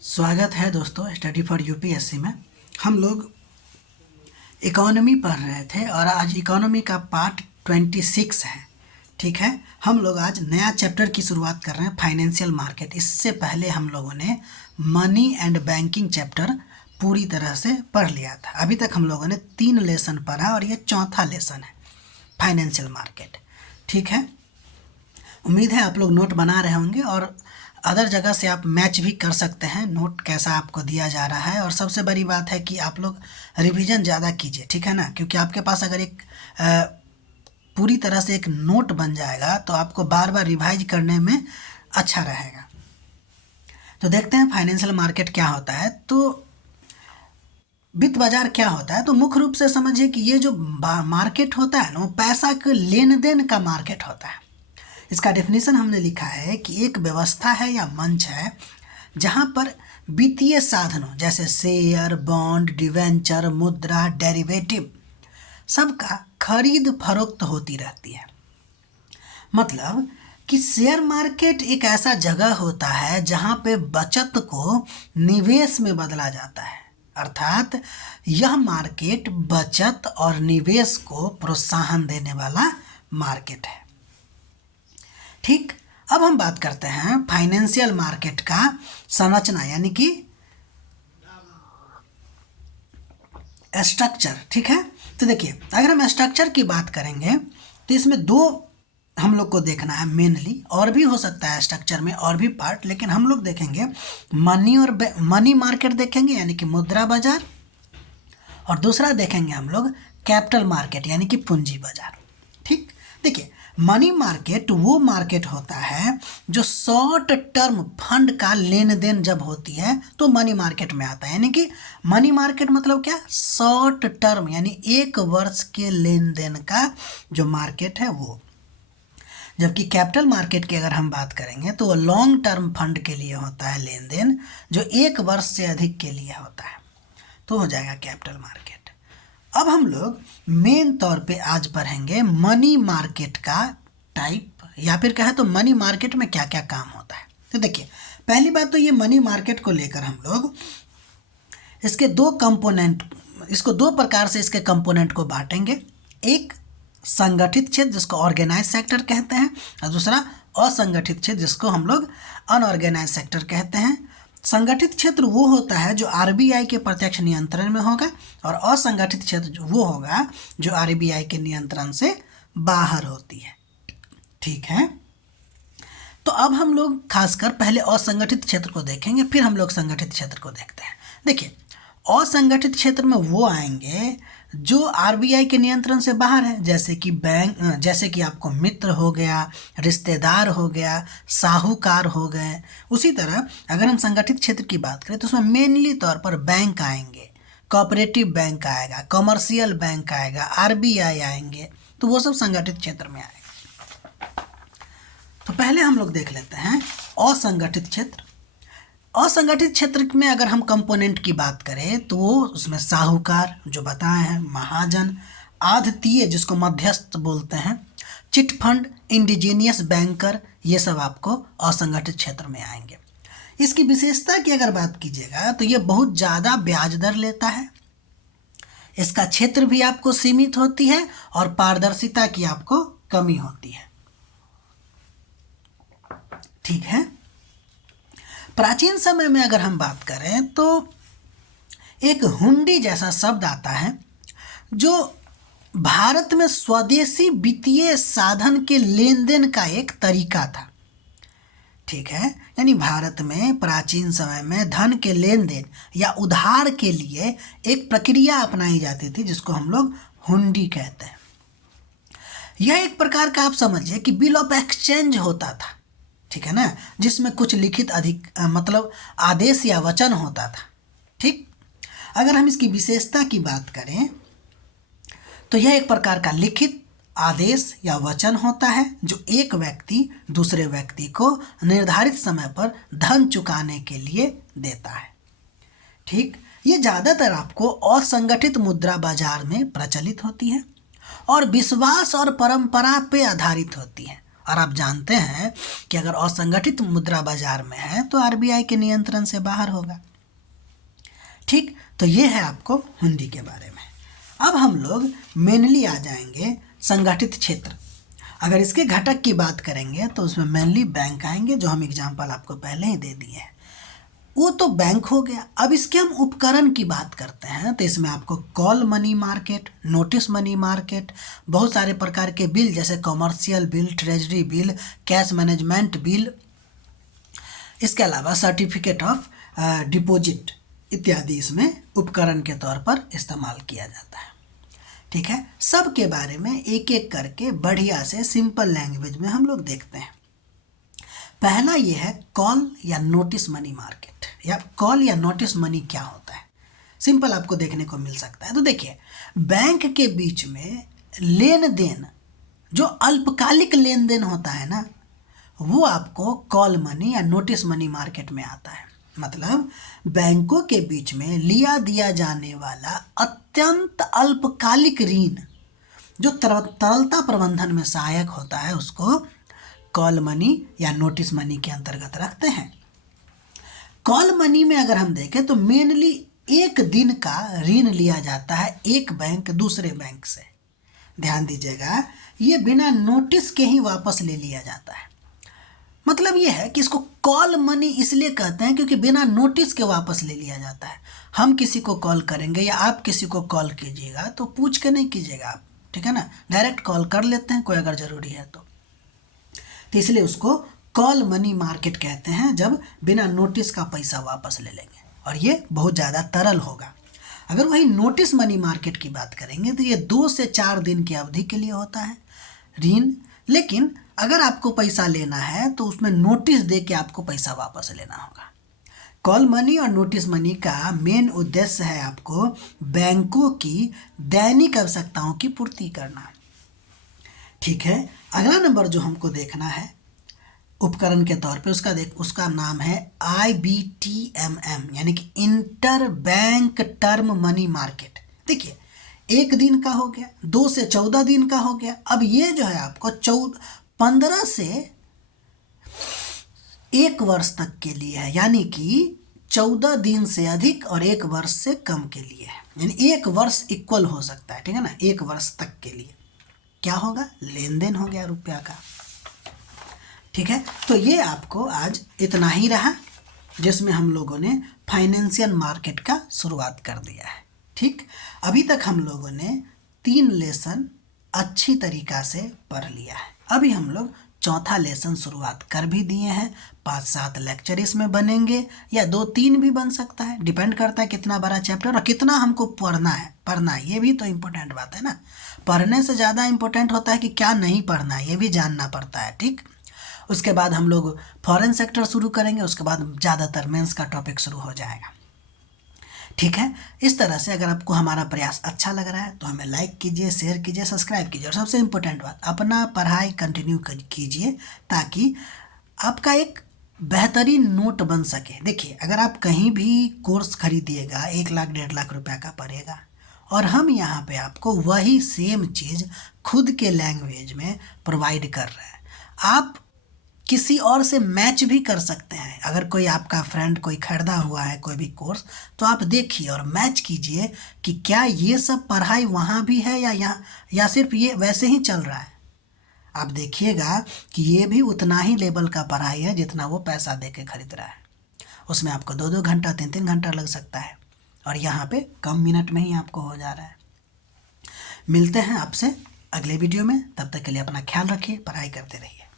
स्वागत है दोस्तों स्टडी फॉर यूपीएससी में। हम लोग इकोनॉमी पढ़ रहे थे और आज इकोनॉमी का पार्ट 26 है। ठीक है, हम लोग आज नया चैप्टर की शुरुआत कर रहे हैं, फाइनेंशियल मार्केट। इससे पहले हम लोगों ने मनी एंड बैंकिंग चैप्टर पूरी तरह से पढ़ लिया था। अभी तक हम लोगों ने 3 लेसन पढ़ा और ये चौथा लेसन है, फाइनेंशियल मार्केट। ठीक है, उम्मीद है आप लोग नोट बना रहे होंगे और अदर जगह से आप मैच भी कर सकते हैं नोट कैसा आपको दिया जा रहा है। और सबसे बड़ी बात है कि आप लोग रिवीजन ज़्यादा कीजिए, ठीक है ना, क्योंकि आपके पास अगर एक पूरी तरह से एक नोट बन जाएगा तो आपको बार बार रिवाइज करने में अच्छा रहेगा। तो देखते हैं फाइनेंशियल मार्केट क्या होता है। तो वित्त बाजार क्या होता है, तो मुख्य रूप से समझिए कि ये जो मार्केट होता है ना, वो पैसा के लेन देन का मार्केट होता है। इसका डेफिनेशन हमने लिखा है कि एक व्यवस्था है या मंच है जहाँ पर वित्तीय साधनों जैसे शेयर, बॉन्ड, डिवेंचर, मुद्रा, डेरिवेटिव सबका खरीद फरोख्त होती रहती है। मतलब कि शेयर मार्केट एक ऐसा जगह होता है जहाँ पे बचत को निवेश में बदला जाता है। अर्थात यह मार्केट बचत और निवेश को प्रोत्साहन देने वाला मार्केट है। ठीक, अब हम बात करते हैं फाइनेंशियल मार्केट का संरचना यानी कि स्ट्रक्चर। ठीक है, तो देखिए अगर हम स्ट्रक्चर की बात करेंगे तो इसमें 2 हम लोग को देखना है मेनली, और भी हो सकता है स्ट्रक्चर में और भी पार्ट, लेकिन हम लोग देखेंगे मनी मार्केट देखेंगे यानी कि मुद्रा बाजार, और दूसरा देखेंगे हम लोग कैपिटल मार्केट यानी कि पूंजी बाजार। ठीक, देखिए मनी मार्केट वो मार्केट होता है जो शॉर्ट टर्म फंड का लेन देन जब होती है तो मनी मार्केट में आता है। यानी कि मनी मार्केट मतलब क्या, शॉर्ट टर्म यानी 1 वर्ष के लेन देन का जो मार्केट है वो। जबकि कैपिटल मार्केट की अगर हम बात करेंगे तो वो लॉन्ग टर्म फंड के लिए होता है लेन देन, जो 1 वर्ष से अधिक के लिए होता है, तो हो जाएगा कैपिटल मार्केट। अब हम लोग मेन तौर पे आज पढ़ेंगे मनी मार्केट का टाइप, या फिर कहें तो मनी मार्केट में क्या क्या काम होता है। तो देखिए पहली बात तो ये मनी मार्केट को लेकर हम लोग इसके 2 कंपोनेंट, इसको 2 प्रकार से इसके कंपोनेंट को बांटेंगे। एक संगठित क्षेत्र जिसको ऑर्गेनाइज सेक्टर कहते हैं, और दूसरा असंगठित क्षेत्र जिसको हम लोग अनऑर्गेनाइज सेक्टर कहते हैं। संगठित क्षेत्र वो होता है जो आरबीआई के प्रत्यक्ष नियंत्रण में होगा, और असंगठित क्षेत्र वो होगा जो आरबीआई के नियंत्रण से बाहर होती है। ठीक है, तो अब हम लोग खासकर पहले असंगठित क्षेत्र को देखेंगे, फिर हम लोग संगठित क्षेत्र को देखते हैं। देखिए असंगठित क्षेत्र में वो आएंगे जो आरबीआई के नियंत्रण से बाहर है, जैसे कि बैंक, जैसे कि आपको मित्र हो गया, रिश्तेदार हो गया, साहूकार हो गए। उसी तरह अगर हम संगठित क्षेत्र की बात करें तो उसमें मेनली तौर पर बैंक आएंगे, कोऑपरेटिव बैंक आएगा, कमर्शियल बैंक आएगा, आरबीआई आएंगे, तो वो सब संगठित क्षेत्र में आएगा। तो पहले हम लोग देख लेते हैं असंगठित क्षेत्र। असंगठित क्षेत्र में अगर हम कंपोनेंट की बात करें तो उसमें साहूकार जो बताए हैं, महाजन, आढ़तिये जिसको मध्यस्थ बोलते हैं, चिट फंड, इंडिजीनियस बैंकर, ये सब आपको असंगठित क्षेत्र में आएंगे। इसकी विशेषता की अगर बात कीजिएगा तो ये बहुत ज़्यादा ब्याज दर लेता है, इसका क्षेत्र भी आपको सीमित होती है, और पारदर्शिता की आपको कमी होती है। ठीक है, प्राचीन समय में अगर हम बात करें तो एक हुंडी जैसा शब्द आता है जो भारत में स्वदेशी वित्तीय साधन के लेन देन का एक तरीका था। ठीक है, यानी भारत में प्राचीन समय में धन के लेन देन या उधार के लिए एक प्रक्रिया अपनाई जाती थी जिसको हम लोग हुंडी कहते हैं। यह एक प्रकार का आप समझिए कि बिल ऑफ एक्सचेंज होता था, ठीक है ना, जिसमें कुछ लिखित मतलब आदेश या वचन होता था। ठीक, अगर हम इसकी विशेषता की बात करें तो यह एक प्रकार का लिखित आदेश या वचन होता है जो एक व्यक्ति दूसरे व्यक्ति को निर्धारित समय पर धन चुकाने के लिए देता है। ठीक, ये ज़्यादातर आपको असंगठित मुद्रा बाजार में प्रचलित होती है और विश्वास और परंपरा पे आधारित होती है। और आप जानते हैं कि अगर असंगठित मुद्रा बाजार में है तो आरबीआई के नियंत्रण से बाहर होगा। ठीक, तो ये है आपको हुंडी के बारे में। अब हम लोग मेनली आ जाएंगे संगठित क्षेत्र। अगर इसके घटक की बात करेंगे तो उसमें मेनली बैंक आएंगे, जो हम एग्जाम्पल आपको पहले ही दे दिए हैं। वो तो बैंक हो गया। अब इसके हम उपकरण की बात करते हैं तो इसमें आपको call money market, notice money market, बहुत सारे प्रकार के बिल जैसे commercial bill, treasury bill, cash management bill, इसके अलावा सर्टिफिकेट ऑफ डिपॉजिट इत्यादि इसमें उपकरण के तौर पर इस्तेमाल किया जाता है। ठीक है, सब के बारे में एक एक करके बढ़िया से सिंपल लैंग्वेज में हम लोग देखते हैं। पहला ये है कॉल या नोटिस मनी मार्केट, या कॉल या नोटिस मनी क्या होता है, सिंपल आपको देखने को मिल सकता है। तो देखिए, बैंक के बीच में लेन देन, जो अल्पकालिक लेन देन होता है ना, वो आपको कॉल मनी या नोटिस मनी मार्केट में आता है। मतलब बैंकों के बीच में लिया दिया जाने वाला अत्यंत अल्पकालिक ऋण जो तरलता प्रबंधन में सहायक होता है, उसको कॉल मनी या नोटिस मनी के अंतर्गत रखते हैं। कॉल मनी में अगर हम देखें तो मेनली एक दिन का ऋण लिया जाता है एक बैंक दूसरे बैंक से। ध्यान दीजिएगा, ये बिना नोटिस के ही वापस ले लिया जाता है। मतलब ये है कि इसको कॉल मनी इसलिए कहते हैं क्योंकि बिना नोटिस के वापस ले लिया जाता है। हम किसी को कॉल करेंगे या आप किसी को कॉल कीजिएगा तो पूछ के नहीं कीजिएगा आप, ठीक है ना, डायरेक्ट कॉल कर लेते हैं कोई अगर ज़रूरी है तो इसलिए उसको कॉल मनी मार्केट कहते हैं, जब बिना नोटिस का पैसा वापस ले लेंगे, और ये बहुत ज़्यादा तरल होगा। अगर वही नोटिस मनी मार्केट की बात करेंगे तो ये 2 से 4 दिन की अवधि के लिए होता है ऋण, लेकिन अगर आपको पैसा लेना है तो उसमें नोटिस दे के आपको पैसा वापस लेना होगा। कॉल मनी और नोटिस मनी का मेन उद्देश्य है आपको बैंकों की दैनिक आवश्यकताओं की पूर्ति करना। ठीक है, अगला नंबर जो हमको देखना है उपकरण के तौर पे, उसका नाम है IBTMM, यानी कि inter bank term money market. देखिए, 1 दिन का हो गया, 2 से 14 दिन का हो गया। अब ये जो है आपको 15 से 1 वर्ष तक के लिए है, यानी कि 14 दिन से अधिक और 1 वर्ष से कम के लिए है, यानी 1 वर्ष इक्वल हो सकता है, ठीक है ना। 1 वर्ष तक के लिए क्या होगा, लेन देन हो गया रुपया का। ठीक है, तो ये आपको आज इतना ही रहा जिसमें हम लोगों ने फाइनेंशियल मार्केट का शुरुआत कर दिया है। ठीक, अभी तक हम लोगों ने 3 लेसन अच्छी तरीक़ा से पढ़ लिया है। अभी हम लोग चौथा लेसन शुरुआत कर भी दिए हैं। 5-7 लेक्चर इसमें बनेंगे या 2-3 भी बन सकता है, डिपेंड करता है कितना बड़ा चैप्टर और कितना हमको पढ़ना है। ये भी तो इम्पोर्टेंट बात है ना। पढ़ने से ज़्यादा इम्पोर्टेंट होता है कि क्या नहीं पढ़ना है, ये भी जानना पड़ता है। ठीक, उसके बाद हम लोग फॉरेन सेक्टर शुरू करेंगे, उसके बाद ज़्यादातर मेंस का टॉपिक शुरू हो जाएगा। ठीक है, इस तरह से अगर आपको हमारा प्रयास अच्छा लग रहा है तो हमें लाइक कीजिए, शेयर कीजिए, सब्सक्राइब कीजिए, और सबसे इम्पोर्टेंट बात, अपना पढ़ाई कंटिन्यू कीजिए ताकि आपका एक बेहतरीन नोट बन सके। देखिए, अगर आप कहीं भी कोर्स खरीदिएगा 1 लाख 1.5 लाख रुपया का पड़ेगा, और हम यहाँ पे आपको वही सेम चीज़ खुद के लैंग्वेज में प्रोवाइड कर रहे हैं। आप किसी और से मैच भी कर सकते हैं। अगर कोई आपका फ्रेंड कोई खरीदा हुआ है कोई भी कोर्स, तो आप देखिए और मैच कीजिए कि क्या ये सब पढ़ाई वहाँ भी है या सिर्फ ये वैसे ही चल रहा है। आप देखिएगा कि ये भी उतना ही लेवल का पढ़ाई है जितना वो पैसा दे के खरीद रहा है। उसमें आपको 2-2 घंटा 3-3 घंटा लग सकता है, और यहाँ पे कम मिनट में ही आपको हो जा रहा है। मिलते हैं आपसे अगले वीडियो में, तब तक के लिए अपना ख्याल रखिए, पढ़ाई करते रहिए।